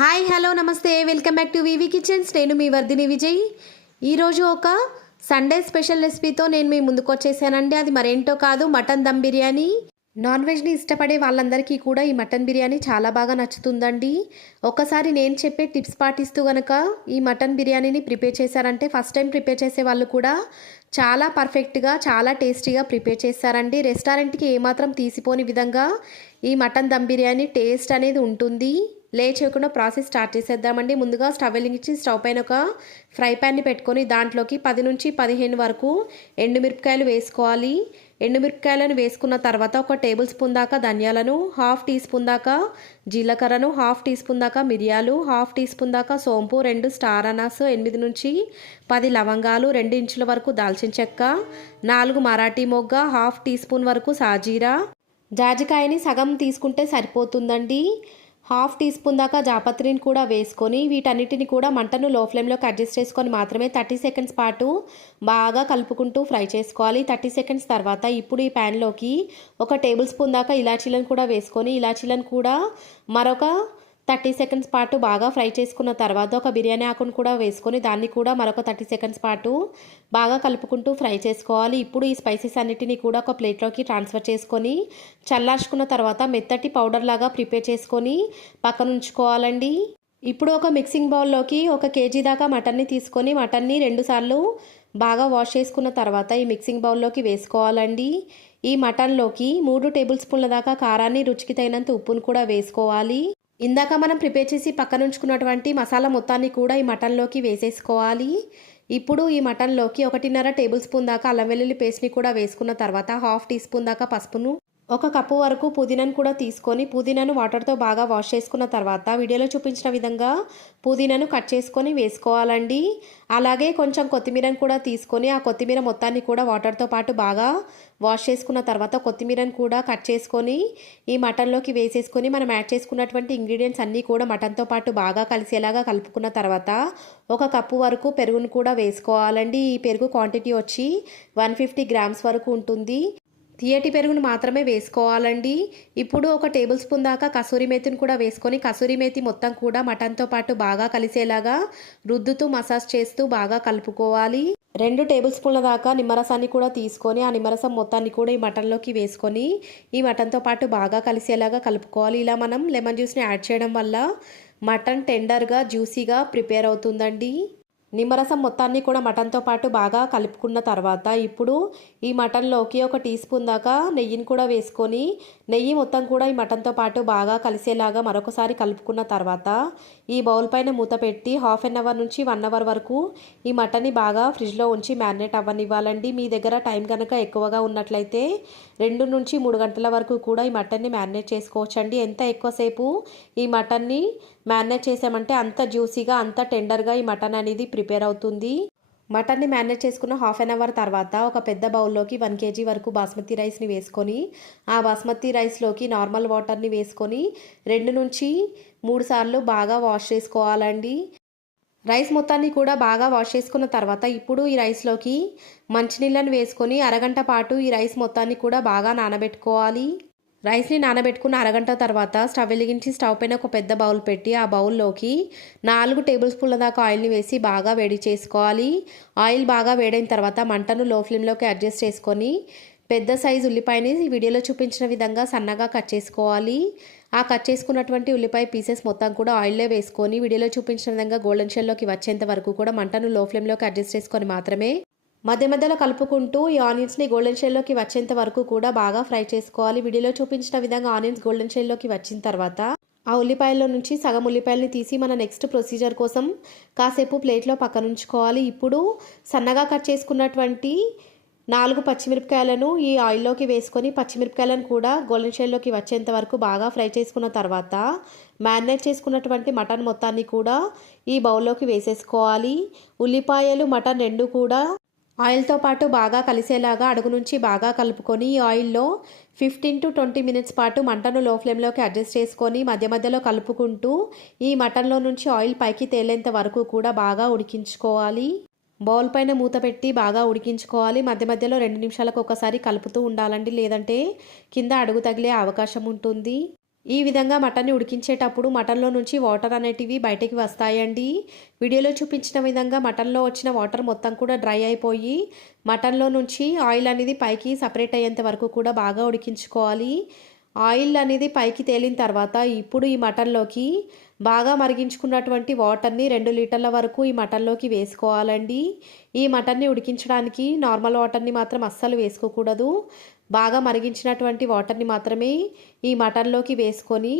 Hi hello నమస్తే welcome back to VV kitchens. నేను మీ వర్ధిని విజయ్. ఈరోజు ఒక సండే స్పెషల్ రెసిపీతో నేను మీ ముందుకు వచ్చేసానండి. అది మరేంటో కాదు, మటన్ దమ్ బిర్యానీ. నాన్ వెజ్ని ఇష్టపడే వాళ్ళందరికీ కూడా ఈ మటన్ బిర్యానీ చాలా బాగా నచ్చుతుందండి. ఒకసారి నేను చెప్పే టిప్స్ పాటిస్తూ కనుక ఈ మటన్ బిర్యానీని ప్రిపేర్ చేశారంటే ఫస్ట్ టైం ప్రిపేర్ చేసే వాళ్ళు కూడా చాలా పర్ఫెక్ట్గా చాలా టేస్టీగా ప్రిపేర్ చేస్తారండి. రెస్టారెంట్కి ఏమాత్రం తీసిపోని విధంగా ఈ మటన్ దమ్ బిర్యానీ టేస్ట్ అనేది ఉంటుంది. చేయకుండా ప్రాసెస్ స్టార్ట్ చేసేద్దామండి. ముందుగా స్టవ్ వెలిగించి స్టవ్ పైన ఒక ఫ్రై ప్యాన్ని పెట్టుకొని దాంట్లోకి 10 నుంచి 15 వరకు ఎండుమిరపకాయలు వేసుకోవాలి. ఎండుమిరపకాయలను వేసుకున్న తర్వాత ఒక టేబుల్ స్పూన్ దాకా ధనియాలను, హాఫ్ టీ స్పూన్ దాకా జీలకర్రను, హాఫ్ టీ స్పూన్ దాకా మిరియాలు, హాఫ్ టీ స్పూన్ దాకా సోంపు, 2 స్టార్ అనాస్, 8 నుంచి 10 లవంగాలు, 2 ఇంచుల వరకు దాల్చిన చెక్క, 4 మరాఠీ మొగ్గ, హాఫ్ టీ స్పూన్ వరకు సాజీరా. జాజికాయని సగం తీసుకుంటే సరిపోతుందండి. హాఫ్ టీ స్పూన్ దాకా జాపత్రిని కూడా వేసుకొని వీటన్నిటిని కూడా మంటను లో ఫ్లేమ్లోకి అడ్జస్ట్ చేసుకొని మాత్రమే 30 సెకండ్స్ పాటు బాగా కలుపుకుంటూ ఫ్రై చేసుకోవాలి. 30 సెకండ్స్ తర్వాత ఇప్పుడు ఈ ప్యాన్లోకి ఒక టేబుల్ స్పూన్ దాకా ఇలాచీలను కూడా వేసుకొని ఇలాచీలను కూడా మరొక 30 సెకండ్స్ పాటు బాగా ఫ్రై చేసుకున్న తర్వాత ఒక బిర్యానీ ఆకును కూడా వేసుకొని దాన్ని కూడా మరొక 30 సెకండ్స్ పాటు బాగా కలుపుకుంటూ ఫ్రై చేసుకోవాలి. ఇప్పుడు ఈ స్పైసెస్ అన్నిటినీ కూడా ఒక ప్లేట్లోకి ట్రాన్స్ఫర్ చేసుకొని చల్లార్చుకున్న తర్వాత మెత్తటి పౌడర్ లాగా ప్రిపేర్ చేసుకొని పక్కన ఉంచుకోవాలండి. ఇప్పుడు ఒక మిక్సింగ్ బౌల్లోకి 1 కేజీ దాకా మటన్ని తీసుకొని మటన్ని 2 సార్లు బాగా వాష్ చేసుకున్న తర్వాత ఈ మిక్సింగ్ బౌల్లోకి వేసుకోవాలండి. ఈ మటన్లోకి 3 టేబుల్ స్పూన్ల దాకా కారాన్ని, రుచికి తగినంత ఉప్పును కూడా వేసుకోవాలి. ఇందాక మనం ప్రిపేర్ చేసి పక్కన ఉంచుకున్నటువంటి మసాలా మొత్తాన్ని కూడా ఈ మటన్లోకి వేసేసుకోవాలి. ఇప్పుడు ఈ మటన్లోకి 1.5 టేబుల్ స్పూన్ దాకా అల్లం వెల్లుల్లి పేస్ట్ని కూడా వేసుకున్న తర్వాత హాఫ్ టీ స్పూన్ దాకా పసుపును, 1 కప్పు వరకు పుదీనాను కూడా తీసుకొని పుదీనాను వాటర్తో బాగా వాష్ చేసుకున్న తర్వాత వీడియోలో చూపించిన విధంగా పుదీనాను కట్ చేసుకొని వేసుకోవాలండి. అలాగే కొంచెం కొత్తిమీరను కూడా తీసుకొని ఆ కొత్తిమీర మొత్తాన్ని కూడా వాటర్తో పాటు బాగా వాష్ చేసుకున్న తర్వాత కొత్తిమీరను కూడా కట్ చేసుకొని ఈ మటన్లోకి వేసేసుకొని మనం యాడ్ చేసుకున్నటువంటి ఇంగ్రీడియంట్స్ అన్నీ కూడా మటన్తో పాటు బాగా కలిసేలాగా కలుపుకున్న తర్వాత 1 కప్పు వరకు పెరుగును కూడా వేసుకోవాలండి. ఈ పెరుగు క్వాంటిటీ వచ్చి 150 గ్రామ్స్ వరకు ఉంటుంది. తీయటి పెరుగును మాత్రమే వేసుకోవాలండి. ఇప్పుడు 1 టేబుల్ స్పూన్ దాకా కసూరి మేతిని కూడా వేసుకొని కసూరి మేతి మొత్తం కూడా మటన్తో పాటు బాగా కలిసేలాగా రుద్దుతూ మసాజ్ చేస్తూ బాగా కలుపుకోవాలి. 2 టేబుల్ స్పూన్ల దాకా నిమ్మరసాన్ని కూడా తీసుకొని ఆ నిమ్మరసం మొత్తాన్ని కూడా ఈ మటన్లోకి వేసుకొని ఈ మటన్తో పాటు బాగా కలిసేలాగా కలుపుకోవాలి. ఇలా మనం లెమన్ జ్యూస్ని యాడ్ చేయడం వల్ల మటన్ టెండర్గా జ్యూసీగా ప్రిపేర్ అవుతుందండి. నిమ్మరసం మొత్తాన్ని కూడా మటన్తో పాటు బాగా కలుపుకున్న తర్వాత ఇప్పుడు ఈ మటన్లోకి 1 టీ స్పూన్ దాకా నెయ్యిని కూడా వేసుకొని నెయ్యి మొత్తం కూడా ఈ మటన్తో పాటు బాగా కలిసేలాగా మరొకసారి కలుపుకున్న తర్వాత ఈ బౌల్ పైన మూత పెట్టి హాఫ్ అన్ అవర్ నుంచి 1 అవర్ వరకు ఈ మటన్ని బాగా ఫ్రిడ్జ్లో ఉంచి మ్యారినేట్ అవ్వనివ్వాలండి. మీ దగ్గర టైం కనుక ఎక్కువగా ఉన్నట్లయితే 2 నుంచి 3 గంటల వరకు కూడా ఈ మటన్ని మ్యారినేట్ చేసుకోవచ్చండి. ఎంత ఎక్కువసేపు ఈ మటన్ని మ్యారినేట్ చేసామంటే అంత జ్యూసీగా అంత టెండర్గా ఈ మటన్ అనేది ప్రిపేర్ అవుతుంది. మటన్ని మ్యారినేట్ చేసుకున్న హాఫ్ అన్ అవర్ తర్వాత ఒక పెద్ద బౌల్లోకి 1 కేజీ వరకు బాస్మతి రైస్ని వేసుకొని ఆ బాస్మతి రైస్లోకి నార్మల్ వాటర్ని వేసుకొని 2 నుంచి 3 సార్లు బాగా వాష్ చేసుకోవాలండి. రైస్ మొత్తాన్ని కూడా బాగా వాష్ చేసుకున్న తర్వాత ఇప్పుడు ఈ రైస్లోకి మంచినీళ్ళని వేసుకొని అరగంట పాటు ఈ రైస్ మొత్తాన్ని కూడా బాగా నానబెట్టుకోవాలి. రైస్ని నానబెట్టుకున్న అరగంట తర్వాత స్టవ్ వెలిగించి స్టవ్ పైన ఒక పెద్ద బౌల్ పెట్టి ఆ బౌల్లోకి 4 టేబుల్ స్పూన్ల దాకా ఆయిల్ని వేసి బాగా వేడి చేసుకోవాలి. ఆయిల్ బాగా వేడైన తర్వాత మంటను లో ఫ్లేమ్లోకి అడ్జస్ట్ చేసుకొని పెద్ద సైజు ఉల్లిపాయని వీడియోలో చూపించిన విధంగా సన్నగా కట్ చేసుకోవాలి. ఆ కట్ చేసుకున్నటువంటి ఉల్లిపాయ పీసెస్ మొత్తం కూడా ఆయిల్లో వేసుకొని వీడియోలో చూపించిన విధంగా గోల్డెన్ షేడ్లోకి వచ్చేంత వరకు కూడా మంటను లో ఫ్లేమ్లోకి అడ్జస్ట్ చేసుకొని మాత్రమే మధ్య మధ్యలో కలుపుకుంటూ ఈ ఆనియన్స్ని గోల్డెన్ షేడ్లోకి వచ్చేంత వరకు కూడా బాగా ఫ్రై చేసుకోవాలి. వీడియోలో చూపించిన విధంగా ఆనియన్స్ గోల్డెన్ షేడ్లోకి వచ్చిన తర్వాత ఆ ఉల్లిపాయల్లో నుంచి సగం ఉల్లిపాయలని తీసి మన నెక్స్ట్ ప్రొసీజర్ కోసం కాసేపు ప్లేట్లో పక్కన ఉంచుకోవాలి. ఇప్పుడు సన్నగా కట్ చేసుకున్నటువంటి 4 పచ్చిమిరపకాయలను ఈ ఆయిల్లోకి వేసుకొని పచ్చిమిరపకాయలను కూడా గోల్డెన్ షేడ్లోకి వచ్చేంత వరకు బాగా ఫ్రై చేసుకున్న తర్వాత మ్యారినేట్ చేసుకున్నటువంటి మటన్ మొత్తాన్ని కూడా ఈ బౌల్లోకి వేసేసుకోవాలి. ఉల్లిపాయలు మటన్ 2 కూడా ఆయిల్తో పాటు బాగా కలిసేలాగా అడుగు నుంచి బాగా కలుపుకొని ఈ ఆయిల్లో 15 to 20 మినిట్స్ పాటు మంటను లో ఫ్లేమ్లోకి అడ్జస్ట్ చేసుకొని మధ్య మధ్యలో కలుపుకుంటూ ఈ మటన్లో నుంచి ఆయిల్ పైకి తేలేంత వరకు కూడా బాగా ఉడికించుకోవాలి. బౌల్ పైన మూత పెట్టి బాగా ఉడికించుకోవాలి. మధ్య మధ్యలో 2 నిమిషాలకు ఒకసారి కలుపుతూ ఉండాలండి, లేదంటే కింద అడుగు తగిలే అవకాశం ఉంటుంది. ఈ విధంగా మటన్ని ఉడికించేటప్పుడు మటన్లో నుంచి వాటర్ అనేటివి బయటికి వస్తాయండి. వీడియోలో చూపించిన విధంగా మటన్లో వచ్చిన వాటర్ మొత్తం కూడా డ్రై అయిపోయి మటన్లో నుంచి ఆయిల్ అనేది పైకి సపరేట్ అయ్యేంత వరకు కూడా బాగా ఉడికించుకోవాలి. ఆయిల్ అనేది పైకి తేలిన తర్వాత ఇప్పుడు ఈ మటన్లోకి బాగా మరిగించుకున్నటువంటి వాటర్ని 2 లీటర్ల వరకు ఈ మటన్లోకి వేసుకోవాలండి. ఈ మటన్ని ఉడికించడానికి నార్మల్ వాటర్ని మాత్రం అస్సలు వేసుకోకూడదు. బాగా మరిగించినటువంటి వాటర్ని మాత్రమే ఈ మటన్లోకి వేసుకొని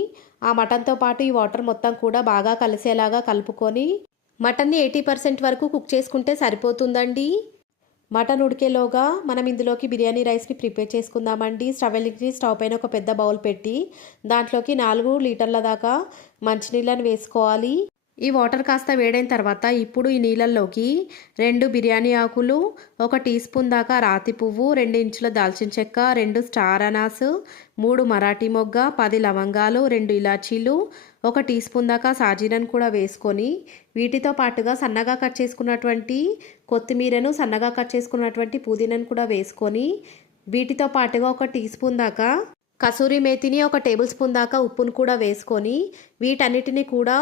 ఆ మటన్తో పాటు ఈ వాటర్ మొత్తం కూడా బాగా కలిసేలాగా కలుపుకొని మటన్ని 80% వరకు కుక్ చేసుకుంటే సరిపోతుందండి. మటన్ ఉడికేలోగా మనం ఇందులోకి బిర్యానీ రైస్ని ప్రిపేర్ చేసుకుందామండి. స్టవ్ పైన ఒక పెద్ద బౌల్ పెట్టి దాంట్లోకి 4 లీటర్ల దాకా మంచినీళ్ళని వేసుకోవాలి. ఈ వాటర్ కాస్త వేడైన తర్వాత ఇప్పుడు ఈ నీళ్ళల్లోకి 2 బిర్యానీ ఆకులు, 1 టీ స్పూన్ దాకా రాతి పువ్వు, 2 ఇంచుల దాల్చిన చెక్క, 2 స్టార్ అనాస్, 3 మరాఠీ మొగ్గ, 10 లవంగాలు, 2 ఇలాచీలు, 1 టీ స్పూన్ దాకా సాజీరను కూడా వేసుకొని వీటితో పాటుగా సన్నగా కట్ చేసుకున్నటువంటి కొత్తిమీరను, సన్నగా కట్ చేసుకున్నటువంటి పుదీనాను కూడా వేసుకొని వీటితో పాటుగా 1 టీ స్పూన్ దాకా కసూరి మేతిని, 1 టేబుల్ స్పూన్ దాకా ఉప్పును కూడా వేసుకొని వీటన్నిటిని కూడా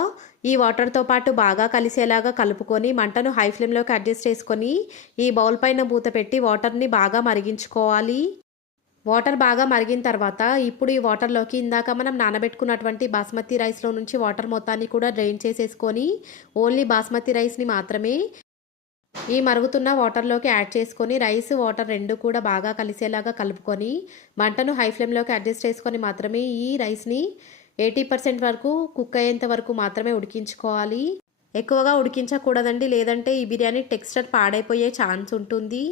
ఈ వాటర్తో పాటు బాగా కలిసేలాగా కలుపుకొని మంటను హై ఫ్లేమ్లోకి అడ్జస్ట్ చేసుకొని ఈ బౌల్ పైన మూత పెట్టి వాటర్ని బాగా మరిగించుకోవాలి. వాటర్ బాగా మరిగిన తర్వాత ఇప్పుడు ఈ వాటర్లోకి ఇందాక మనం నానబెట్టుకున్నటువంటి బాస్మతి రైస్లో నుంచి వాటర్ మొత్తాన్ని కూడా డ్రైన్ చేసేసుకొని ఓన్లీ బాస్మతి రైస్ని మాత్రమే ఈ మరుగుతున్న వాటర్లోకి యాడ్ చేసుకొని రైస్ వాటర్ 2 కూడా బాగా కలిసేలాగా కలుపుకొని మంటను హై ఫ్లేమ్లోకి అడ్జస్ట్ చేసుకొని మాత్రమే ఈ రైస్ని 80% వరకు కుక్ అయ్యేంత వరకు మాత్రమే ఉడికించుకోవాలి. ఎక్కువగా ఉడికించకూడదండి, లేదంటే ఈ బిర్యానీ టెక్స్చర్ పాడైపోయే ఛాన్స్ ఉంటుంది.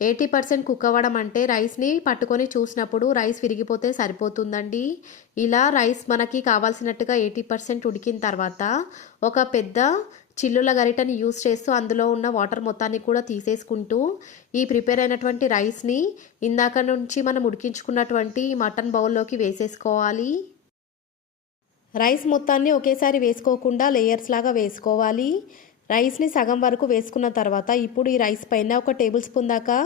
80% కుక్ అవ్వడం అంటే రైస్ని పట్టుకొని చూసినప్పుడు రైస్ విరిగిపోతే సరిపోతుందండి. ఇలా రైస్ మనకి కావాల్సినట్టుగా 80% ఉడికిన తర్వాత ఒక పెద్ద చిల్లుల గరిటని యూస్ చేస్తూ అందులో ఉన్న వాటర్ మొత్తాన్ని కూడా తీసేసుకుంటూ ఈ ప్రిపేర్ అయినటువంటి రైస్ని ఇందాక నుంచి మనం ఉడికించుకున్నటువంటి మటన్ బౌల్లోకి వేసేసుకోవాలి. రైస్ మొత్తాన్ని ఒకేసారి వేసుకోకుండా లేయర్స్ లాగా వేసుకోవాలి. రైస్ని సగం వరకు వేసుకున్న తర్వాత ఇప్పుడు ఈ రైస్ పైన 1 టేబుల్ స్పూన్ దాకా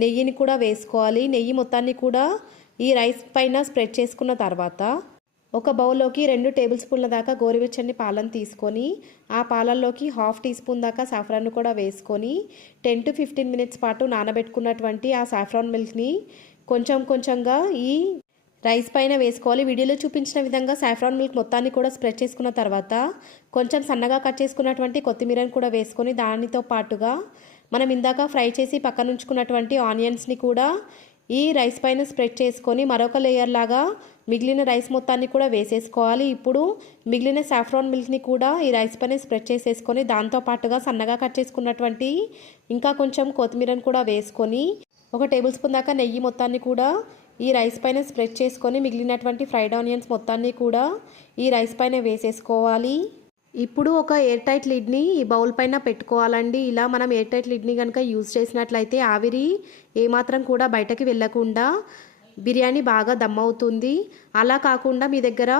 నెయ్యిని కూడా వేసుకోవాలి. నెయ్యి మొత్తాన్ని కూడా ఈ రైస్ పైన స్ప్రెడ్ చేసుకున్న తర్వాత ఒక బౌల్లోకి 2 టేబుల్ స్పూన్ల దాకా గోరువెచ్చని పాలను తీసుకొని ఆ పాలల్లోకి 1/2 టీ స్పూన్ దాకా సాఫ్రాన్ కూడా వేసుకొని 10 to 15 మినిట్స్ పాటు నానబెట్టుకున్నటువంటి ఆ సాఫ్రాన్ మిల్క్ని కొంచెం కొంచెంగా ఈ రైస్ పైన వేసుకోవాలి. వీడియోలో చూపించిన విధంగా సాఫ్రాన్ మిల్క్ మొత్తాన్ని కూడా స్ప్రెడ్ చేసుకున్న తర్వాత కొంచెం సన్నగా కట్ చేసుకున్నటువంటి కొత్తిమీరను కూడా వేసుకొని దానితో పాటుగా మనం ఇందాక ఫ్రై చేసి పక్కన ఉంచుకున్నటువంటి ఆనియన్స్ని కూడా ఈ రైస్ పైన స్ప్రెడ్ చేసుకొని మరొక లేయర్ లాగా మిగిలిన రైస్ మొత్తాన్ని కూడా వేసేసుకోవాలి. ఇప్పుడు మిగిలిన సాఫ్రాన్ మిల్క్ని కూడా ఈ రైస్ పైన స్ప్రెడ్ చేసేసుకొని దాంతో పాటుగా సన్నగా కట్ చేసుకున్నటువంటి ఇంకా కొంచెం కొత్తిమీరను కూడా వేసుకొని 1 టేబుల్ స్పూన్ దాకా నెయ్యి మొత్తాన్ని కూడా ఈ రైస్ పైన స్ప్రెడ్ చేసుకొని మిగిలినటువంటి ఫ్రైడ్ ఆనియన్స్ మొత్తాన్ని కూడా ఈ రైస్ పైన వేసేసుకోవాలి. ఇప్పుడు ఒక ఎయిర్ టైట్ లిడ్ని ఈ బౌల్ పైన పెట్టుకోవాలండి. ఇలా మనం ఎయిర్ టైట్ లిడ్ని కనుక యూజ్ చేసినట్లయితే ఆవిరి ఏమాత్రం కూడా బయటకి వెళ్ళకుండా బిర్యానీ బాగా దమ్ అవుతుంది. అలా కాకుండా మీ దగ్గర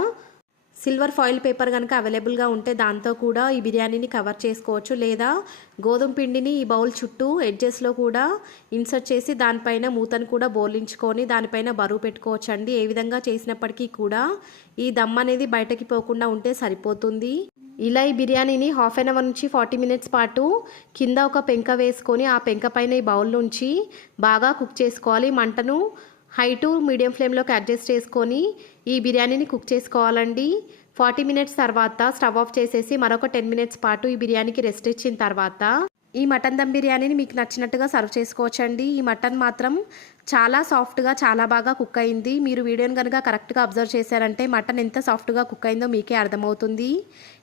సిల్వర్ ఫాయిల్ పేపర్ కనుక అవైలబుల్గా ఉంటే దాంతో కూడా ఈ బిర్యానీని కవర్ చేసుకోవచ్చు. లేదా గోధుమ పిండిని ఈ బౌల్ చుట్టూ ఎడ్జెస్లో కూడా ఇన్సర్ట్ చేసి దానిపైన మూతను కూడా బోర్లించుకొని దానిపైన బరువు పెట్టుకోవచ్చు అండి. ఏ విధంగా చేసినప్పటికీ కూడా ఈ దమ్ అనేది బయటకి పోకుండా ఉంటే సరిపోతుంది. ఇలా ఈ బిర్యానీని 1/2 అవర్ నుంచి 40 మినిట్స్ పాటు కింద ఒక పెంక వేసుకొని ఆ పెంక పైన ఈ బౌల్ నుంచి బాగా కుక్ చేసుకోవాలి. మంటను హై టు మీడియం ఫ్లేమ్లోకి అడ్జస్ట్ చేసుకొని ఈ బిర్యానీని కుక్ చేసుకోవాలండి. 40 మినిట్స్ తర్వాత స్టవ్ ఆఫ్ చేసేసి మరొక 10 మినిట్స్ పాటు ఈ బిర్యానీకి రెస్ట్ ఇచ్చిన తర్వాత ఈ మటన్ దమ్ బిర్యానీని మీకు నచ్చినట్టుగా సర్వ్ చేసుకోవచ్చండి. ఈ మటన్ మాత్రం చాలా సాఫ్ట్గా చాలా బాగా కుక్ అయింది. మీరు వీడియోని కనుక కరెక్ట్గా అబ్జర్వ్ చేశారంటే మటన్ ఎంత సాఫ్ట్గా కుక్ అయిందో మీకే అర్థమవుతుంది.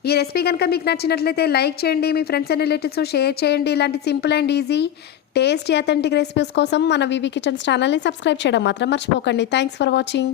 ఈ రెసిపీ కనుక మీకు నచ్చినట్లయితే లైక్ చేయండి, మీ ఫ్రెండ్స్ అండ్ రిలేటివ్స్తో షేర్ చేయండి. ఇలాంటి simple and easy tasty authentic recipes కోసం మన వివి కిచెన్స్ ఛానల్ని సబ్స్క్రైబ్ చేయడం మాత్రం మర్చిపోకండి. Thanks for watching.